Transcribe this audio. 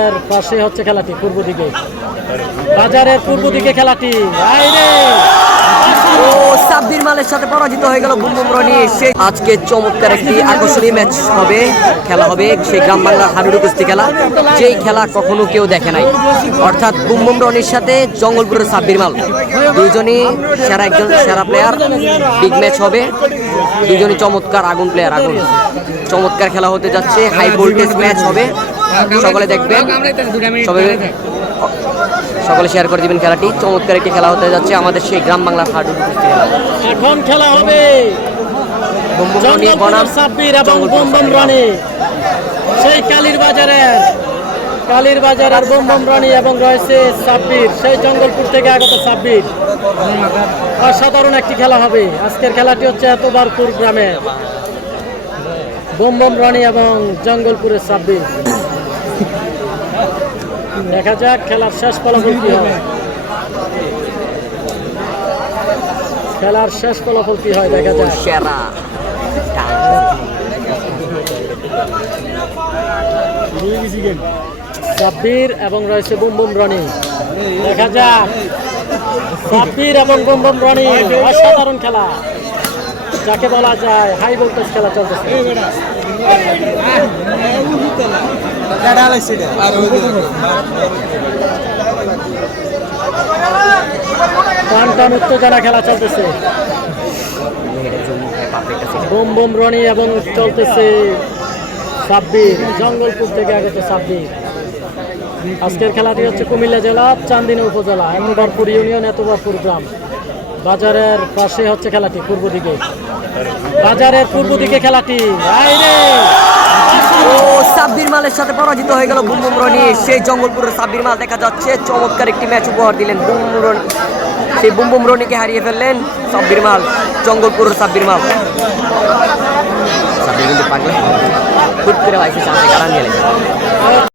এর পাশে হচ্ছে খেলাটি পূর্ব দিকে, বাজারের পূর্ব দিকে খেলাটি। ও সাব্বির মালের সাথে পরাজিত হয়ে গেল বুম বুম রনি। সেই আজকে চমৎকার একটি আকর্ষণীয় ম্যাচ হবে, খেলা হবে সেই গ্রাম বাংলার হাডুডু কুস্তি খেলা, যেই খেলা কখনো কেউ দেখে নাই। অর্থাৎ বুম বুম রনির সাথে জঙ্গলপুরের সাব্বির মাল, দুইজনই সেরা, একজন সেরা প্লেয়ার। বিগ ম্যাচ হবে, দুইজনই চমৎকার আগুন প্লেয়ার, আগুন। চমৎকার খেলা হতে যাচ্ছে, হাই ভোল্টেজ ম্যাচ হবে, সকলে দেখবেন, সকলে শেয়ার করে দিবেন খেলাটি। চমৎকার একটি খেলা হতে যাচ্ছে আমাদের সেই গ্রাম বাংলার হাডুডু কুস্তি খেলা। এখন খেলা হবে জঙ্গলপুরের সাব্বির এবং বুম বুম রনি, সেই কালীর বাজারের বুম বুম রনি, এবং রয়েছে সাব্বির, সেই জঙ্গলপুর থেকে আগত সাব্বির। অসাধারণ একটি খেলা হবে আজকের খেলাটি। হচ্ছে এতবারপুর গ্রামে বুম বুম রনি এবং জঙ্গলপুরের সাব্বির। দেখা যাক খেলার শেষ ফলাফল কি হয়, খেলার শেষ ফলাফল কি হয় দেখা যাক। সাব্বির এবং রয়েছে বুম বুম রনি, দেখা যাক সাব্বির এবং বুম বুম রনি। অসাধারণ খেলা, যাকে বলা যায় হাই ভোল্টেজ খেলা চলতেছে। টান টান উত্তেজনা খেলা চলতেছে, বুম বুম রনি এবং চলতেছে সাব্বির, জঙ্গলপুর থেকে আগত সাব্বির। আজকের খেলাটি হচ্ছে কুমিল্লা জেলা চান্দিনা উপজেলা, এতবারপুর ইউনিয়ন, এতবারপুর গ্রাম। বাজারের পাশে হচ্ছে খেলাটি পূর্ব দিকে, বাজারের পূর্ব দিকে খেলাটি। ও সাব্বির মালের সাথে পরাজিত হয়ে গেল বুম বুম রনি। সেই জঙ্গলপুরের সাব্বির মাল দেখা যাচ্ছে চমৎকার একটি ম্যাচ উপহার দিলেন বুম বুম রনি। সেই বুম বুম রনিকে হারিয়ে ফেললেন সাব্বির মাল, জঙ্গলপুরের সাব্বির মাল। সাব্বির কিন্তু পাগলা হুট করে ভাইসে সামনে কারণ গেলেন।